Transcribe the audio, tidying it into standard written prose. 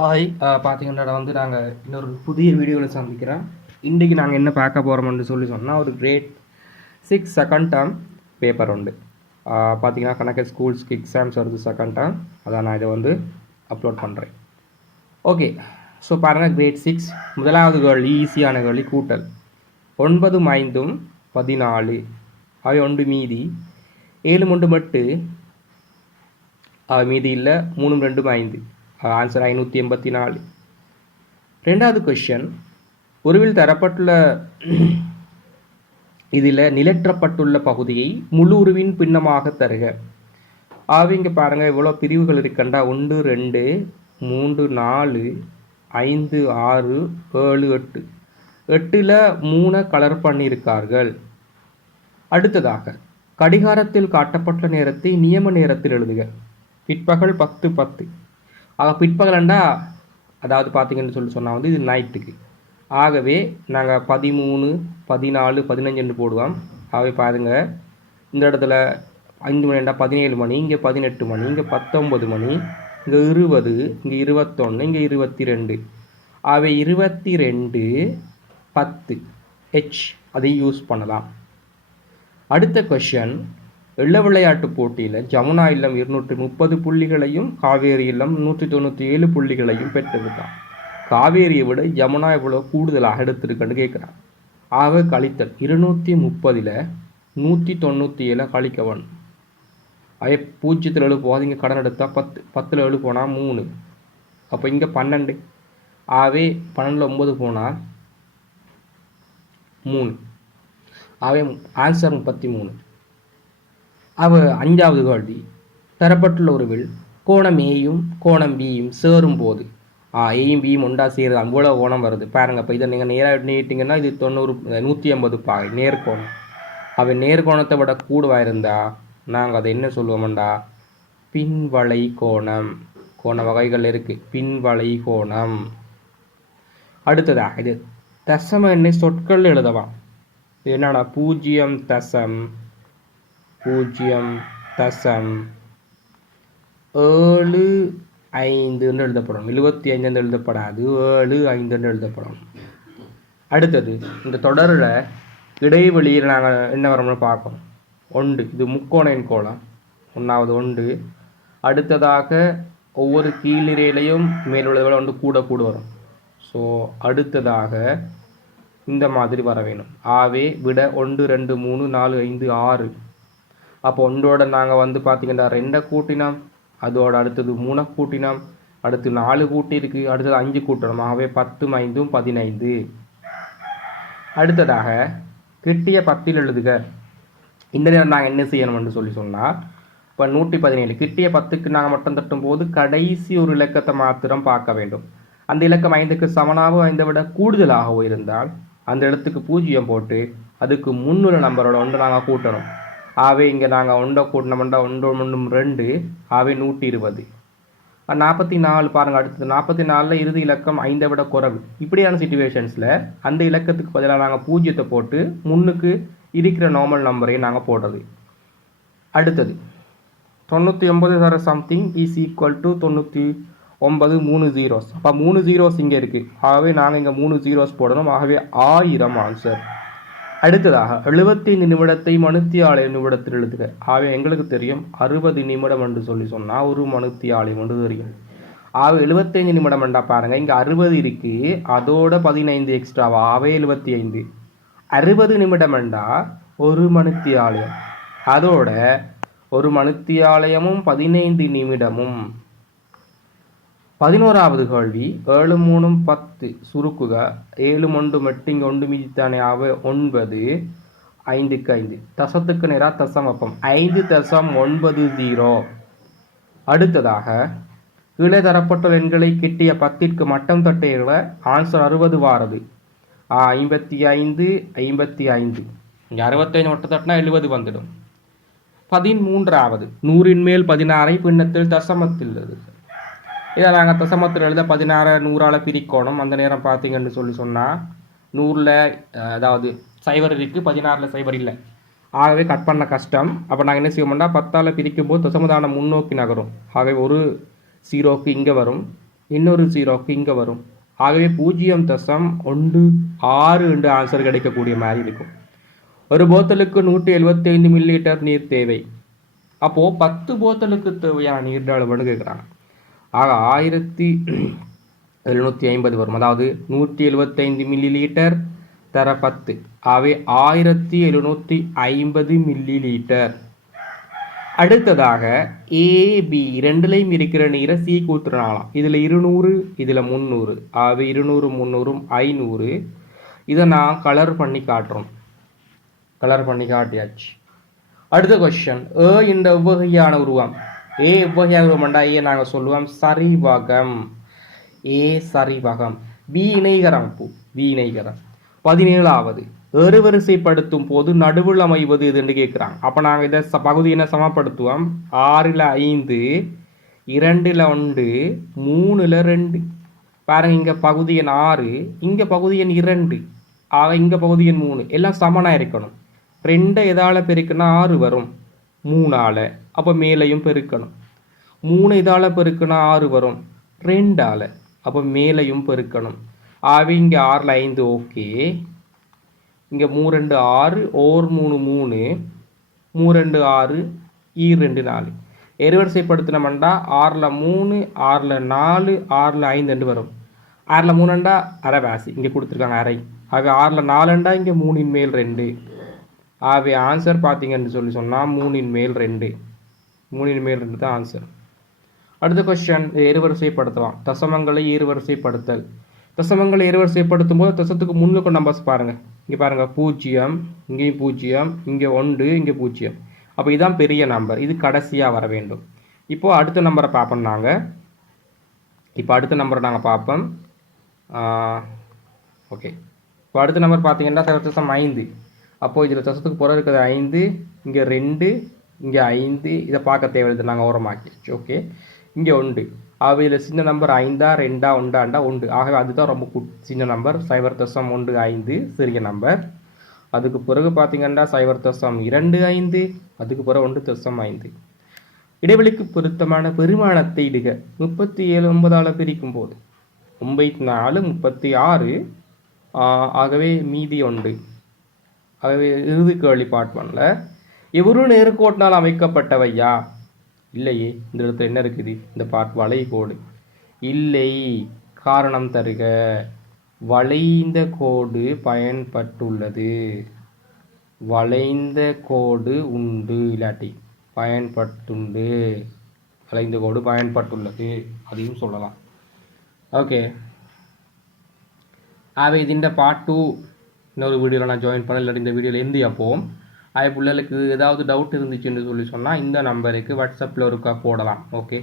Hi பார்த்தீங்கன்னா வந்து நாங்கள் இன்னொரு புதிய வீடியோவில் சந்திக்கிறோம். இன்றைக்கி நாங்கள் என்ன பார்க்க போகிறோம்னு சொன்னால் ஒரு கிரேட் 6 செகண்ட் டேர்ம் பேப்பர் உண்டு. பார்த்தீங்கன்னா கணக்கு ஸ்கூல்ஸ்க்கு எக்ஸாம்ஸ் வருது செகண்ட் டேர்ம், அதான் நான் இதை வந்து அப்லோட் பண்ணுறேன். ஓகே, ஸோ பாருங்கள், கிரேட் 6 முதலாவது கேள்வி ஈஸியான கேள்வி. கூட்டல் 9 5 14 அவை ஒன்று மீதி 7 3 மட்டு மீதி இல்லை 3 2 5 ஆன்சர் 584. ரெண்டாவது கொஷன், ஒருவில் தரப்பட்டுள்ள இதில் நிலற்றப்பட்டுள்ள பகுதியை முழு உருவின் பின்னமாக தருக. இங்கே பாருங்கள் இவ்வளோ பிரிவுகள் இருக்கண்டா. 1 2 3 4 5 6 7 8 8ல் 3 கலர் பண்ணியிருக்கார்கள். அடுத்ததாக கடிகாரத்தில் காட்டப்பட்ட நேரத்தை நியம நேரத்தில் எழுதுக. பிற்பகல் 10:10. பிற்பகலண்டா அதாவது பார்த்தீங்கன்னு சொன்னால் வந்து இது நைட்டுக்கு. ஆகவே நாங்கள் 13 14 15 போடுவோம். ஆகவே பாருங்கள், இந்த இடத்துல 5 மணிண்டா 17 மணி, இங்கே 18 மணி, இங்கே 19 மணி, இங்கே 20, இங்கே 21, இங்கே 22. ஆகவே 22 10 ஹெச் அதை யூஸ் பண்ணலாம். அடுத்த கொஷன், வெள்ள விளையாட்டு போட்டியில் ஜமுனா இல்லம் 230 புள்ளிகளையும் காவேரி இல்லம் 197 புள்ளிகளையும் பெற்றுவிட்டான். காவேரியை விட ஜமுனா இவ்வளோ கூடுதலாக எடுத்திருக்குன்னு கேட்குறான். ஆக கழித்தல் 230ல் 197 கழிக்கவன். அதே 0 போது இங்கே கடன் எடுத்தால் 10 10ல் 7 போனால் 3, அப்போ இங்கே 12. ஆகவே 12ல் 9 போனால் 3. ஆகவே ஆன்சர் 33. அஞ்சாவது கேள்வி, தரப்பட்டுள்ள உறவில் கோணம் ஏயும் கோணம் பியும் சேரும் போது ஏயும் பியும் ஒன்றா சேருது, அவ்வளோ கோணம் வருது பாருங்கள். இப்போ இதை நீங்கள் நேராக நீட்டிங்கன்னா இது 180 பாகை நேர்கோணம். நேர்கோணத்தை விட கூடுவாக இருந்தால் நாங்கள் அதை என்ன சொல்லுவோம்டா, பின்வளை கோணம். கோண வகைகள் இருக்குது, பின்வளை கோணம். அடுத்ததாக இது தசம எண்ணை சொற்கள் எழுதலாம். என்னடா 0.0.75 என்று எழுதப்படும். 75 என்று எழுதப்படாது, 7 5 என்று எழுதப்படும். அடுத்தது இந்த தொடரில் இடைவெளியில் நாங்கள் என்ன வரோம்னு பார்க்கணும். 1 இது முக்கோணின் கோணம், 1வது 1. அடுத்ததாக ஒவ்வொரு கீழ்நிலையிலையும் மேலுள்ள 1 கூட வரும். ஸோ அடுத்ததாக இந்த மாதிரி வர வேணும். ஆவே விட 1 2 3 4 5 6. அப்போ 1ஓட நாங்கள் வந்து பார்த்தீங்கன்னா 2 கூட்டினோம், அதோட அடுத்தது 3 கூட்டினோம், அடுத்து 4 கூட்டி இருக்குது, அடுத்தது 5 கூட்டணும். ஆகவே 10 5 15. அடுத்ததாக கிட்டிய 10ல் எழுதுக. இந்த நேரம் நாங்கள் என்ன செய்யணும்னு சொன்னால், இப்போ 117 கிட்டிய 10க்கு நாங்கள் மட்டும் தட்டும் போது கடைசி ஒரு இலக்கத்தை மாத்திரம் பார்க்க வேண்டும். அந்த இலக்கம் 5க்கு சமனாகவோ 5 விட கூடுதலாகவோ இருந்தால் அந்த இடத்துக்கு 0 போட்டு அதுக்கு முன்னுள்ள நம்பரோட 1 நாங்கள் கூட்டணும். ஆகவே இங்கே நாங்கள் 1 கூட்டினோம்னா 1 1 2, ஆகவே 120. 44 பாருங்கள். அடுத்தது 44ல் இறுதி இலக்கம் 5 விட குறைவு. இப்படியான சிச்சுவேஷன்ஸில் அந்த இலக்கத்துக்கு பதிலாக நாங்கள் 0 போட்டு முன்னுக்கு இருக்கிற நார்மல் நம்பரையும் நாங்கள் போடுறது. அடுத்தது 99 something is equal to 99 3 zeros. அப்போ 3 zeros இங்கே இருக்குது. ஆகவே நாங்கள் இங்கே 3 zeros போடணும். ஆகவே 1000 ஆன்சர். அடுத்ததாக 75 நிமிடத்தை மணித்தியாலயம் நிமிடத்தில் எழுதுக. ஆகவே எங்களுக்கு தெரியும் 60 நிமிடம் என்று சொன்னால் ஒரு மணித்தியாலயம் என்று தெரியும். ஆகவே 75 நிமிடம் என்றா பாருங்கள், இங்கே 60 இருக்குது, அதோட 15 எக்ஸ்ட்ராவா, ஆகவே 75. 60 நிமிடம் என்றா ஒரு மணித்தியாலயம், அதோட ஒரு மணித்தியாலயமும் 15 நிமிடமும். 11வது கேள்வி, 7 3 10 சுருக்குக. 7 1 மெட்டிங் 1 மீதித்தானே, ஆக 9 5க்கு 5 தசத்துக்கு நேராக தசம் வைப்போம். 5.90. அடுத்ததாக கீழே தரப்பட்ட எண்களை கிட்டிய 10ற்கு மட்டம் தட்டைகளை ஆன்சர் 60 வாரது. 55 55. இங்கே 65 மட்டம் தட்டினா 70 வந்துடும். 13வது 100ன் மேல் 16 பின்னத்தில் தசமத்தில் இதை நாங்கள் தசமத்தில் எழுத 16 100ஆல் பிரிக்கணும். அந்த நேரம் பார்த்தீங்கன்னு சொன்னால் 100ல் அதாவது 0 இருக்குது, 16ல் 0 இல்லை. ஆகவே கட் பண்ண கஷ்டம். அப்போ நாங்கள் என்ன செய்வோம்னா 10ஆல் பிரிக்கும் போது தசமதானம் முன்னோக்கி நகரும். ஆகவே ஒரு 0க்கு இங்கே வரும், இன்னொரு 0க்கு இங்கே வரும். ஆகவே 0.16 என்று ஆன்சர் கிடைக்கக்கூடிய மாதிரி இருக்கும். ஒரு போத்தலுக்கு 175 மில்லிலிட்டர் நீர் தேவை. அப்போது 10 போத்தலுக்கு தேவையான நீர் அளவுன்னு கேட்குறாங்க. ஆக 1750 வரும். அதாவது 175 மில்லிலிட்டர் தர 10. ஆகவே 1750 மில்லிலிட்டர். அடுத்ததாக ஏபி ரெண்டுலையும் இருக்கிற நீரை சி கூத்துறனாலாம். இதில் 200 இதில் 300. ஆகவே 200 300 500. இதை நான் கலர் பண்ணி காட்டுறோம். கலர் பண்ணி காட்டியாச்சு. அடுத்த கொஸ்டின், இந்த எவ்வகையான உருவம். எவ்வகையான உருவம்டா நாங்கள் சொல்லுவோம் சரிவகம். சரிவகம். பி இணைகரம். பி இணைகரம். 17வது ஏறுவரிசைப்படுத்தும் போது நடுவில் அமைவது இதுன்னு கேட்குறாங்க. அப்போ நாங்கள் இதை பகுதியினை சமப்படுத்துவோம். 6ல் 5, 2ல் 1, 3ல் 2. பாருங்க, இங்கே பகுதி எண் 6, இங்கே பகுதி எண் 2, ஆக இங்கே பகுதி எண் 3, எல்லாம் சமனாக இருக்கணும். 2 எதால் பெருக்குன்னா 6 வரும், 3ஆல். அப்போ மேலையும் பெருக்கணும். 3 எதால் பெருக்குன்னா 6 வரும், 2ஆல். அப்போ மேலையும் பெருக்கணும். ஆகவே இங்கே 6ல் 5 ஓகே. இங்கே 3 2 6, ஓர் 3 3, 3 2 6, 2 4. எருவரிசைப்படுத்தினோம்டா 6ல் 3, 6ல் 4, 6ல் 5 ரெண்டு வரும். 6ல் 3 அரை வாசி இங்கே கொடுத்துருக்காங்க, அரை. ஆகவே 6ல் 4 இங்கே 3ன் மேல் 2. ஆகவே ஆன்சர் பார்த்தீங்கன்னு சொன்னால் 3ன் மேல் 2. 3ன் மேல் 2 தான் ஆன்சர். அடுத்த கொஸ்டின், எருவரிசைப்படுத்தலாம். தசமங்களை இருவரிசைப்படுத்தல். தசமங்களை இருவரிசைப்படுத்தும் போது தசத்துக்கு முன்னுக்கு நம்பர்ஸ் பாருங்கள். இங்கே பாருங்கள், 0, இங்கேயும் 0, இங்கே 1, இங்கே 0. அப்போ இதுதான் பெரிய நம்பர், இது கடைசியாக வர வேண்டும். இப்போது அடுத்த நம்பரை பார்ப்போம் நாங்கள். இப்போ அடுத்த நம்பரை நாங்கள் பார்ப்போம். ஓகே, இப்போ அடுத்த நம்பர் பார்த்தீங்கன்னா தசம் 5. அப்போது இதில் தசத்துக்கு புறம் இருக்கிறது 5, இங்கே 2, இங்கே 5. இதை பார்க்க தேவையில்லை, நாங்கள் ஓரமாக்கிடுச்சு. ஓகே, இங்கே 1. ஆகவே இதில் சின்ன நம்பர் 5, 2, 1, 1. ஆகவே அதுதான் ரொம்ப சின்ன நம்பர். 0.15 சிறிய நம்பர். அதுக்கு பிறகு பார்த்தீங்கன்னா 0.25, அதுக்கு பிறகு 1.5. இடைவெளிக்கு பொருத்தமான பெருமானத்தை இடுக. 37 9ஆல் பிரிக்கும் போது 94 36. ஆகவே மீதி 1. ஆகவே இறுதி கேள்வி பார்ட் 1ல எவரு நேர்கோட்டினால் அமைக்கப்பட்டவையா? இல்லையே. இந்த இடத்துல என்ன இருக்குது? இந்த பார்ட் வளைகோடு இல்லை. காரணம் தருக. வளைந்த கோடு பயன்பட்டுள்ளது. வளைந்த கோடு உண்டு, இல்லாட்டி பயன்பட்டுண்டு. வளைந்த கோடு பயன்பட்டுள்ளது அதையும் சொல்லலாம். ஓகே, ஆகவே இது இந்த பார்ட் 2 இன்னொரு வீடியோவில் நான் ஜாயின் பண்ண. இல்லாட்டி இந்த வீடியோவில் இருந்து அப்போம் பிள்ளைகளுக்கு ஏதாவது டவுட் இருந்துச்சுன்னு சொன்னால் இந்த நம்பருக்கு வாட்ஸ்அப்பில் ஒருக்கா போடலாம். ஓகே.